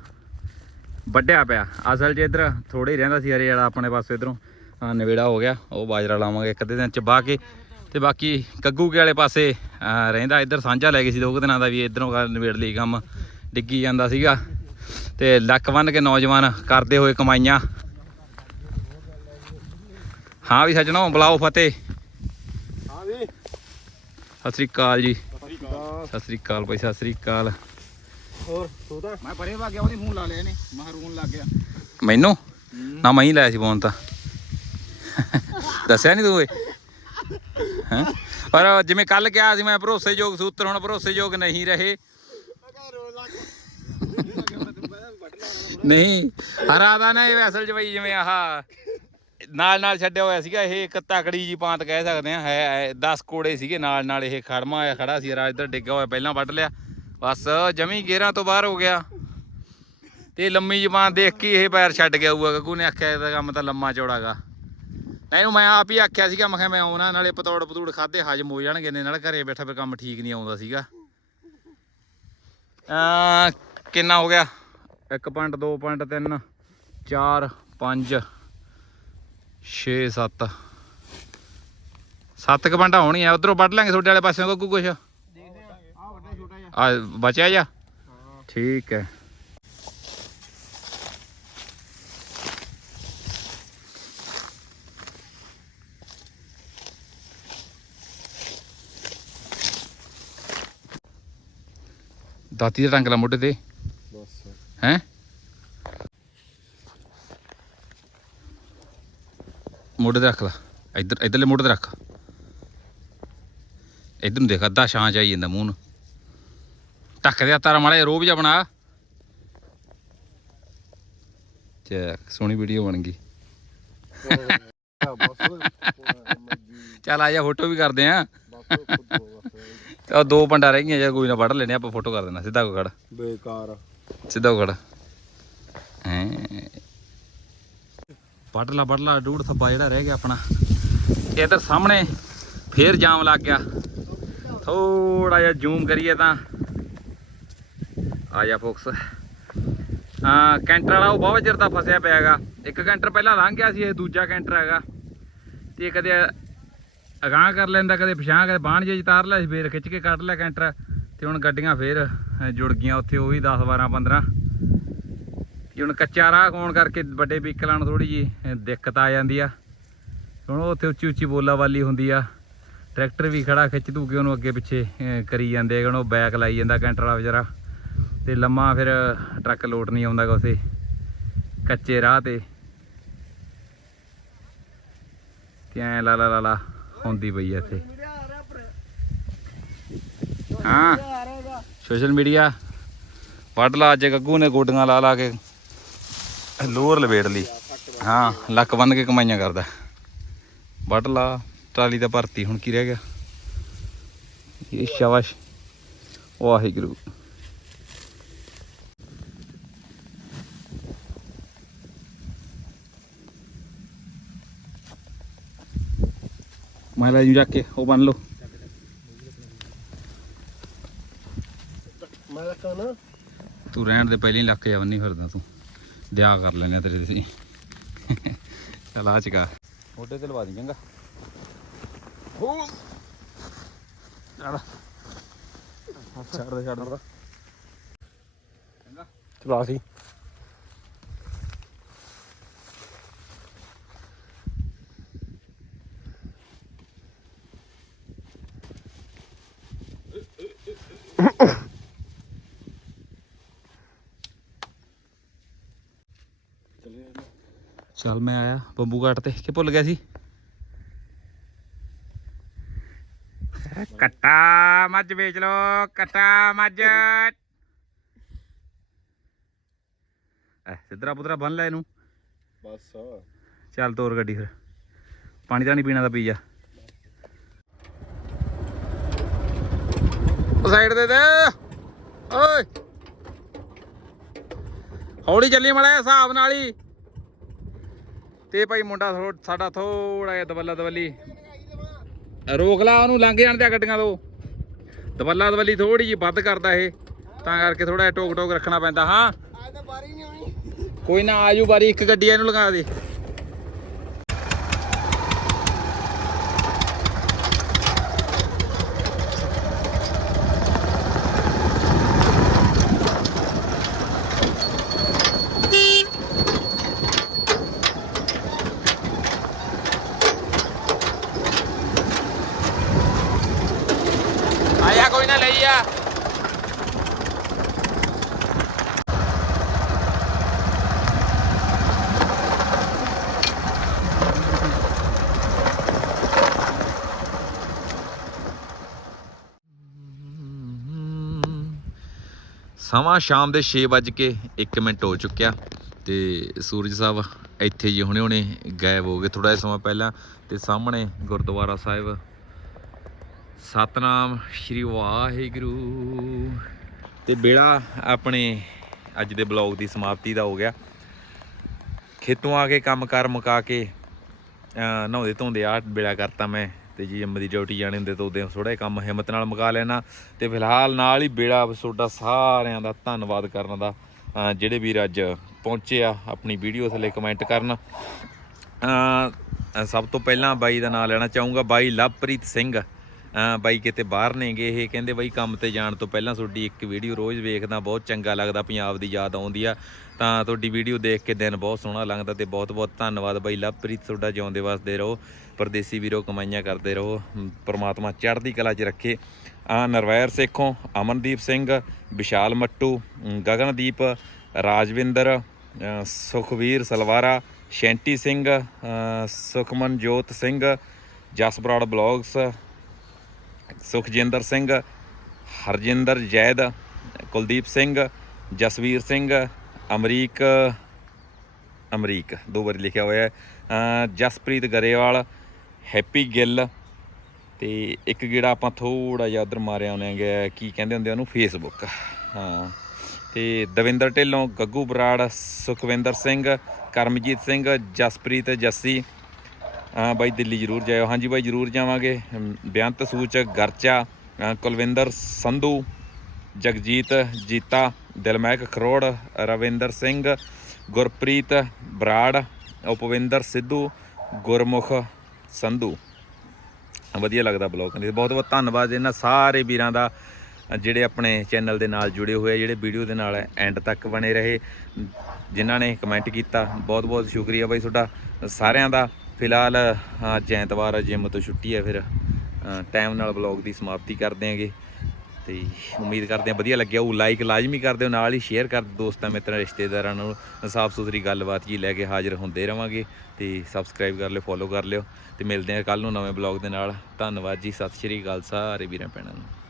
ਵੱਢਿਆ ਪਿਆ। ਅਸਲ 'ਚ ਇਧਰ ਥੋੜੇ ਰਹਿੰਦਾ ਸੀ ਹਰੇ ਵਾਲਾ ਆਪਣੇ ਪਾਸੇ ਇਧਰੋਂ। ਆ ਨਵੇੜਾ ਹੋ ਗਿਆ ਉਹ ਬਾਜਰਾ ਲਾਵਾਂਗੇ ਇੱਕ ਅੱਧੇ ਦਿਨ ਚ ਬਾਹ ਕੇ ਤੇ ਬਾਕੀ ਕੱਗੂ ਕੇ ਵਾਲੇ ਪਾਸੇ ਰਹਿੰਦਾ ਇੱਧਰ ਸਾਂਝਾ ਲੈ ਗਏ ਸੀ ਦੋ ਕੁ ਦਿਨਾਂ ਦਾ ਵੀ ਇਧਰੋਂ ਨਵੇੜ ਲਈ ਕੰਮ ਡਿੱਗੀ ਜਾਂਦਾ ਸੀਗਾ। ਤੇ ਲੱਕ ਬੰਨ ਕੇ ਨੌਜਵਾਨ ਕਰਦੇ ਹੋਏ ਕਮਾਈਆਂ। ਹਾਂ ਵੀ ਸੱਜਣੋ ਬੁਲਾਓ ਫਤਿਹ। ਹਾਂ ਵੀ। ਸਤਿ ਸ੍ਰੀ ਅਕਾਲ ਜੀ। ਸਤਿ ਸ੍ਰੀ ਅਕਾਲ। ਭਾਈ ਸਤਿ ਸ੍ਰੀ ਅਕਾਲ। ਹੋਰ ਤੂੰ ਤਾਂ? ਮੈਂ ਪਰੇ ਵਾ ਗਿਆ ਉਹਦੀ ਫੋਨ ਲਾ ਲਿਆ ਨੇ ਮਹਰੂਨ ਲੱਗ ਗਿਆ। ਮੈਨੂੰ? ਨਾ ਮੈਂ ਹੀ ਲਾਇਆ ਸੀ ਫੋਨ ਤਾਂ। ਦੱਸਿਆ ਨਹੀਂ ਤੂੰ ਏ ਹੈਂ? ਪਰ ਜਿਵੇਂ ਕੱਲ ਕਿਹਾ ਸੀ ਮੈਂ, ਭਰੋਸੇਯੋਗ ਸੂਤਰ, ਹੁਣ ਭਰੋਸੇਯੋਗ ਨਹੀਂ ਰਹੇ। ਨਹੀਂ ਹਰਾ ਦਾ ਨਾ ਇਹ ਅਸਲ ਚ ਬਈ ਜਿਵੇਂ ਆਹ ਨਾਲ ਨਾਲ ਛੱਡਿਆ ਹੋਇਆ ਸੀਗਾ, ਇਹ ਇੱਕ ਤਕੜੀ ਜੀ ਪਾਂਤ ਕਹਿ ਸਕਦੇ ਆ ਹੈ 10 ਕੋੜੇ ਸੀਗੇ ਨਾਲ ਨਾਲ ਇਹ ਖੜਮਾ ਹੋਇਆ ਖੜਾ ਸੀ, ਰਾਜ ਇੱਧਰ ਡਿੱਗਾ ਹੋਇਆ, ਪਹਿਲਾਂ ਵੱਢ ਲਿਆ। ਬਸ ਜਮੀ ਗੇਰਾਂ ਤੋਂ ਬਾਹਰ ਹੋ ਗਿਆ। ਤੇ ਲੰਮੀ ਜ਼ਬਾਨ ਦੇਖ ਕੇ ਇਹ ਪੈਰ ਛੱਡ ਗਿਆ ਹੋਊਗਾ, ਗੱਗੂ ਨੇ ਆਖਿਆ, ਇਹਦਾ ਕੰਮ ਤਾਂ ਲੰਮਾ ਚੌੜਾਗਾ। ਨਹੀਂ ਇਹਨੂੰ ਮੈਂ ਆਪ ਹੀ ਆਖਿਆ ਸੀਗਾ ਮੈਂ ਕਿਹਾ ਮੈਂ ਆਉਣਾ ਨਾਲੇ ਪਤੌੜ ਪਤੂੜ ਖਾਦੇ ਹਜਮ ਹੋ ਜਾਣਗੇ ਨੇ ਨਾਲ ਘਰੇ ਬੈਠਾ ਫਿਰ ਕੰਮ ਠੀਕ ਨਹੀਂ ਆਉਂਦਾ ਸੀਗਾ। ਆ ਕਿੰਨਾ ਹੋ ਗਿਆ? 1.2.3 4 5 6 7 ਸੱਤ। ਕ ਪੰਡਾ ਹੋਣੀ ਆ ਉਧਰੋਂ ਵੱਢ ਲਾਂਗੇ ਤੁਹਾਡੇ ਵਾਲੇ ਪਾਸਿਓਂ ਗੱਗੂ ਕੁਛ? ਆ ਬਚਿਆ ਜਾ ਠੀਕ ਹੈ। ਦਾਤੀ ਦਾ ਟੰਗ ਲਾ ਮੋਢੇ ਤੇ। ਬਸ। ਹੈ? ਮੋਢੇ ਤੇ ਰੱਖ ਲਾ। ਇੱਧਰ ਇੱਧਰਲੇ ਮੋਢੇ ਤੇ ਰੱਖ। ਇਧਰ ਨੂੰ ਦੇਖ ਅੱਧਾ ਛਾਂ ਚ ਆਈ ਜਾਂਦਾ ਮੂੰਹ ਨੂੰ। ਟੱਕ ਦੇ ਤਾਰਾ ਮਾੜਾ ਰੋਬ ਜਿਹਾ ਬਣਾ। ਚੱਕ ਸੋਹਣੀ ਵੀਡੀਓ ਬਣ ਗਈ। ਚੱਲ ਆ ਜਾ ਫੋਟੋ ਵੀ ਕਰਦੇ ਆ। ਉਹ ਦੋ ਪੰਡਾ ਰਹਿ ਗਈਆਂ ਜਾਂ ਕੋਈ ਨਾ ਪੜ ਲੈਣੇ ਆਪਾਂ ਫੋਟੋ ਕਰ ਦੇਣਾ ਸਿੱਧਾ ਕੋ ਖੜ। ਬੇਕਾਰ। ਸਿੱਧਾ ਕੋ ਖੜ। ਹੈਂ। ਪੜ ਲਾ ਪੜ ਲਾ ਡੂੜ ਥੱਬਾ ਜਿਹੜਾ ਰਹਿ ਗਿਆ ਆਪਣਾ। ਇਧਰ ਸਾਹਮਣੇ ਫੇਰ ਜਾਮ ਲੱਗ ਗਿਆ। ਥੋੜਾ ਜਿਹਾ ਜ਼ੂਮ ਕਰੀਏ ਤਾਂ। ਆ ਜਾ ਫੋਕਸ ਹਾਂ ਕੈਂਟਰ ਵਾਲਾ ਉਹ ਬਹੁਤ ਚਿਰ ਦਾ ਫਸਿਆ ਪਿਆ ਹੈਗਾ। ਇੱਕ ਕੈਂਟਰ ਪਹਿਲਾਂ ਲੰਘ ਗਿਆ ਸੀ ਇਹ ਦੂਜਾ ਕੈਂਟਰ ਹੈਗਾ। ਤੇ ਕਦੇ ਅਗਾਂਹ ਕਰ ਲੈਂਦਾ, ਕਦੇ ਪਛਾਂ ਕਦੇ ਬਾਣ ਜੇ ਤਾਰ ਲਿਆ ਸੀ, ਫੇਰ ਖਿੱਚ ਕੇ ਕੱਢ ਲਿਆ ਕੈਂਟਰ, ਤੇ ਹੁਣ ਗੱਡੀਆਂ ਫੇਰ ਜੁੜ ਗਈਆਂ ਉੱਥੇ, ਉਹ ਵੀ 10 12 15 ਕਿ ਹੁਣ ਕੱਚਾ ਰਾਹ ਹੋਣ ਕਰਕੇ ਵੱਡੇ ਵਹੀਕਲਾਂ ਨੂੰ ਥੋੜੀ ਜੀ ਦਿੱਕਤ ਆ ਜਾਂਦੀ ਆ। ਹੁਣ ਉਹ ਉੱਥੇ ਉੱਚੀ ਉੱਚੀ ਬੋਲਾ ਵਾਲੀ ਹੁੰਦੀ ਆ। ਟਰੈਕਟਰ ਵੀ ਖੜਾ ਖਿੱਚ ਧੂ ਕੇ ਉਹਨੂੰ ਅੱਗੇ ਪਿੱਛੇ ਕਰੀ ਜਾਂਦੇ ਹੁਣ ਉਹ ਬੈਕ ਲਾਈ ਜਾਂਦਾ ਕੈਂਟਰ ਵਾਲਾ ਵਿਚਾਰਾ। ਤੇ ਲੰਮਾ ਫਿਰ, ਟਰੱਕ ਲੋਟ ਨਹੀਂ ਆਉਂਦਾ ਗਾ ਉਸੇ ਕੱਚੇ ਰਾਹ ਤੇ। ਤੇ ਐ ਲਾ ਲਾ ਲਾ ਲਾ। ਹੁੰਦੀ ਪਈ ਆ ਇੱਥੇ। ਹਾਂ ਸੋਸ਼ਲ ਮੀਡੀਆ ਵੱਢ ਲਾ ਅੱਜ ਗੱਗੂ ਨੇ ਗੋਡੀਆਂ ਲਾ ਲਾ ਕੇ। ਲੋਰ ਲਵੇੜ ਲਈ। ਹਾਂ ਲੱਕ ਬੰਨ ਕੇ ਕਮਾਈਆਂ ਕਰਦਾ। ਵੱਢ ਲਾ ਟਰਾਲੀ ਦਾ ਭਰਤੀ ਹੁਣ ਕੀ ਰਹਿ ਗਿਆ? ਇਹ ਸ਼ਾਬਾਸ਼। ਵਾਹਿਗੁਰੂ। ਮੈਂ ਲੈ ਜੂ ਜਾ ਕੇ ਉਹ ਬੰਨ ਲਓ ਮੈਂ ਰੱਖਾਂ ਨਾ ਤੂੰ ਰਹਿਣ ਦੇ ਪਹਿਲਾਂ ਹੀ ਲੱਕ ਜਾ ਬੰਨੀ ਫਿਰਦਾ ਤੂੰ। ਦਿਆ ਕਰ ਲੈਣੇ ਤੇਰੇ ਤੁਸੀਂ ਚਲ ਆ ਚਕਾ। ਮੋਢੇ ਤੇ ਲਵਾ ਦੀ ਚੰਗਾ। ਹੋ ਚਲ। ਛੱਡ ਦੇ ਛੱਡ ਦੇ ਚਲਾ ਸੀ। ਚੱਲ ਮੈਂ ਆਇਆ ਬੰਬੂ ਘਾਟ ਤੇ ਕਿ ਭੁੱਲ ਗਿਆ ਸੀ? ਕੱਟਾ ਮੱਝ ਵੇਚ ਲੋ ਕੱਟਾ ਮੱਝ। ਐ ਸਿੱਧਰਾ ਪੁੱਤਰਾ ਬੰਨ ਲੈ ਇਹਨੂੰ। ਬਸ। ਚੱਲ ਤੋਰ ਗੱਡੀ ਫਿਰ। ਪਾਣੀ ਤਾਂ ਨਹੀਂ ਪੀਣਾ ਤਾਂ ਪੀ ਜਾ। ਸਾਈਡ ਦੇ ਦੇ। ਓਏ। ਹੌਲੀ ਚੱਲੀ ਮੜਾ ਹਿਸਾਬ ਨਾਲ ਹੀ। ਤੇ ਭਾਈ ਮੁੰਡਾ ਥੋ- ਸਾਡਾ ਥੋੜਾ ਜਿਹਾ ਦਵੱਲਾ ਦਵੱਲੀ। ਰੋਕ ਲਾ ਉਹਨੂੰ ਲੰਘ ਜਾਣ ਦਿਆ ਗੱਡੀਆਂ ਤੋਂ। ਦਵੱਲਾ ਦਵੱਲੀ ਥੋੜੀ ਜੀ ਵੱਧ ਕਰਦਾ ਇਹ ਤਾਂ ਕਰਕੇ ਥੋੜਾ ਜਿਹਾ ਟੋਕ ਟੋਕ ਰੱਖਣਾ ਪੈਂਦਾ ਹਾਂ। ਕੋਈ ਨਾ ਆਜੂ ਬਾਰੀ ਇੱਕ ਗੱਡੀ ਇਹਨੂੰ ਲਗਾ ਦੇ ਆਇਆ ਕੋਈ ਨਾ ਲਈ ਆ ਸਮਾਂ ਸ਼ਾਮ ਦੇ 6 ਵੱਜ ਕੇ 1 ਮਿੰਟ ਹੋ ਚੁੱਕਿਆ ਤੇ ਸੂਰਜ ਸਾਹਿਬ ਇੱਥੇ ਜੀ ਹੁਣੇ ਹੁਣੇ ਗਾਇਬ ਹੋ ਗਏ ਥੋੜਾ ਜਿਹਾ ਸਮਾਂ ਪਹਿਲਾਂ ਤੇ ਸਾਹਮਣੇ ਗੁਰਦੁਆਰਾ ਸਾਹਿਬ। ਸਤਨਾਮ ਸ਼੍ਰੀ ਵਾਹਿਗੁਰੂ। ਤੇ ਬੇੜਾ ਆਪਣੇ ਅੱਜ ਦੇ ਬਲੌਗ ਦੀ ਸਮਾਪਤੀ ਦਾ ਹੋ ਗਿਆ। ਖੇਤੋਂ ਆ ਕੇ ਕੰਮ ਕਰ ਮੁਕਾ ਕੇ ਨਹਾਉਂਦੇ ਧੋਂਦੇ ਆ, ਬੇੜਾ ਕਰਤਾ ਮੈਂ। ਤੇ ਜੇ ਅੰਮ ਦੀ ਡਿਊਟੀ ਜਾਣੇ ਹੁੰਦੇ ਤਾਂ ਉਹਦੇ ਥੋੜਾ ਕੰਮ ਹਿੰਮਤ ਨਾਲ ਮੁਕਾ ਲੈਣਾ ਤੇ ਫਿਲਹਾਲ ਨਾਲ ਹੀ ਬੇੜਾ ਤੁਹਾਡਾ ਸਾਰਿਆਂ ਦਾ ਧੰਨਵਾਦ ਕਰਨ ਦਾ ਜਿਹੜੇ ਵੀਰ ਅੱਜ ਪਹੁੰਚੇ ਆ ਆਪਣੀ ਵੀਡੀਓ ਥੱਲੇ ਕਮੈਂਟ ਕਰਨ। ਸਭ ਤੋਂ ਪਹਿਲਾਂ ਬਾਈ ਦਾ ਨਾਮ ਲੈਣਾ ਚਾਹੂੰਗਾ, ਬਾਈ ਲਵਪ੍ਰੀਤ ਸਿੰਘ। ਬਾਈ ਕਿਤੇ ਬਾਹਰ ਨੇਗੇ, ਇਹ ਕਹਿੰਦੇ ਬਾਈ ਕੰਮ ਤੇ ਜਾਣ ਤੋਂ ਪਹਿਲਾਂ ਤੁਹਾਡੀ ਇੱਕ ਵੀਡੀਓ ਰੋਜ਼ ਵੇਖਦਾ, ਬਹੁਤ ਚੰਗਾ ਲੱਗਦਾ, ਪੰਜਾਬ ਦੀ ਯਾਦ ਆਉਂਦੀ ਆ। ਤਾਂ ਤੁਹਾਡੀ ਵੀਡੀਓ ਦੇਖ ਕੇ ਦਿਨ ਬਹੁਤ ਸੋਹਣਾ ਲੱਗਦਾ ਤੇ ਬਹੁਤ ਬਹੁਤ ਧੰਨਵਾਦ ਬਾਈ। ਲਵਪ੍ਰੀਤ ਤੁਹਾਡਾ ਜਿਉਂਦੇ ਵਸਦੇ ਰਹੋ ਪਰਦੇਸੀ ਵੀਰੋ ਕਮਾਈਆਂ ਕਰਦੇ ਰਹੋ ਮ, ਪ੍ਰਮਾਤਮਾ ਚੜ੍ਹਦੀ ਕਲਾ 'ਚ ਰੱਖੇ। ਆ ਨਰਵੈਰ ਸੇਖੋਂ ਅਮਨਦੀਪ ਸਿੰਘ ਵਿਸ਼ਾਲ ਮੱਟੂ ਗਗਨਦੀਪ ਰਾਜਵਿੰਦਰ ਅ, ਸੁਖਵੀਰ ਸਲਵਾਰਾ ਸ਼ੈਂਟੀ ਸਿੰਘ ਸੁਖਮਨਜੋਤ ਸਿੰਘ ਜਸਬਰਾੜ ਬਲੌਗਸ ਸੁਖਜਿੰਦਰ ਸਿੰਘ ਹਰਜਿੰਦਰ ਜੈਦ ਕੁਲਦੀਪ ਸਿੰਘ ਜਸਵੀਰ ਸਿੰਘ ਅਮਰੀਕ ਅਮਰੀਕ ਦੋ ਵਾਰੀ ਲਿਖਿਆ ਹੋਇਆ ਹੈ। ਜਸਪ੍ਰੀਤ ਗਰੇਵਾਲ ਹੈਪੀ ਗਿੱਲ ਤੇ ਇੱਕ ਗੇੜਾ ਆਪਾਂ ਥੋੜਾ ਜਿਹਾ ਉਧਰ ਮਾਰਿਆ ਆਉਣਾਂਗੇ ਕੀ ਕਹਿੰਦੇ ਹੁੰਦੇ ਉਹਨੂੰ? ਫੇਸਬੁੱਕ ਹਾਂ। ਤੇ ਦਵਿੰਦਰ ਢਿੱਲੋਂ ਗੱਗੂ ਬਰਾੜ ਸੁਖਵਿੰਦਰ ਸਿੰਘ ਕਰਮਜੀਤ ਸਿੰਘ ਜਸਪ੍ਰੀਤ ਜੱਸੀ। ਹਾਂ ਬਾਈ ਦਿੱਲੀ ਜ਼ਰੂਰ ਜਾਇਓ। ਹਾਂਜੀ ਬਾਈ ਜ਼ਰੂਰ ਜਾਵਾਂਗੇ। ਹਮ, ਬੇਅੰਤ ਸੂਚਕ ਗਰਚਾ ਕੁਲਵਿੰਦਰ ਸੰਧੂ ਜਗਜੀਤ ਜੀਤਾ ਦਿਲਮਹਿਕ ਖਰੋੜ ਰਵਿੰਦਰ ਸਿੰਘ ਗੁਰਪ੍ਰੀਤ ਬਰਾੜ ਉਪਵਿੰਦਰ ਸਿੱਧੂ ਗੁਰਮੁਖ ਸੰਧੂ ਵਧੀਆ ਲੱਗਦਾ ਬਲੌਗ ਕਰਦੇ ਬਹੁਤ ਬਹੁਤ ਧੰਨਵਾਦ ਇਹਨਾਂ ਸਾਰੇ ਵੀਰਾਂ ਦਾ, ਜਿਹੜੇ ਆਪਣੇ ਚੈਨਲ ਦੇ ਨਾਲ ਜੁੜੇ ਹੋਏ ਜਿਹੜੇ ਵੀਡੀਓ ਦੇ ਨਾਲ ਐਂਡ ਤੱਕ ਬਣੇ ਰਹੇ, ਜਿਨ੍ਹਾਂ ਨੇ ਕਮੈਂਟ ਕੀਤਾ। ਬਹੁਤ ਬਹੁਤ ਸ਼ੁਕਰੀਆ ਬਾਈ ਤੁਹਾਡਾ ਸਾਰਿਆਂ ਦਾ। ਫਿਲਹਾਲ ਅੱਜ ਐਤਵਾਰ ਜਿਮ ਤੋਂ ਛੁੱਟੀ ਹੈ ਫਿਰ ਟਾਈਮ ਨਾਲ ਬਲੌਗ ਦੀ ਸਮਾਪਤੀ ਕਰਦੇ ਆਂਗੇ। ਤੇ ਉਮੀਦ ਕਰਦੇ ਹਾਂ ਵਧੀਆ ਲੱਗਿਆ। ਉਹ ਲਾਈਕ ਲਾਜ਼ਮੀ ਕਰ ਦਿਓ ਨਾਲ ਹੀ ਸ਼ੇਅਰ ਕਰ ਦਿਓ ਦੋਸਤਾਂ, ਮਿੱਤਰਾਂ, ਰਿਸ਼ਤੇਦਾਰਾਂ ਨੂੰ। ਸਾਫ਼ ਸੁਥਰੀ ਗੱਲਬਾਤ ਜੀ ਲੈ ਕੇ ਹਾਜ਼ਰ ਹੁੰਦੇ ਰਵਾਂਗੇ ਤੇ ਸਬਸਕ੍ਰਾਈਬ ਕਰ ਲਿਓ ਫੋਲੋ ਕਰ ਲਿਓ ਤੇ ਮਿਲਦੇ ਹਾਂ ਕੱਲ ਨੂੰ ਨਵੇਂ ਬਲੌਗ ਦੇ ਨਾਲ। ਧੰਨਵਾਦ ਜੀ, ਸਤਿ ਸ਼੍ਰੀ ਅਕਾਲ ਸਾਰੇ ਵੀਰਾਂ, ਭੈਣਾਂ ਨੂੰ।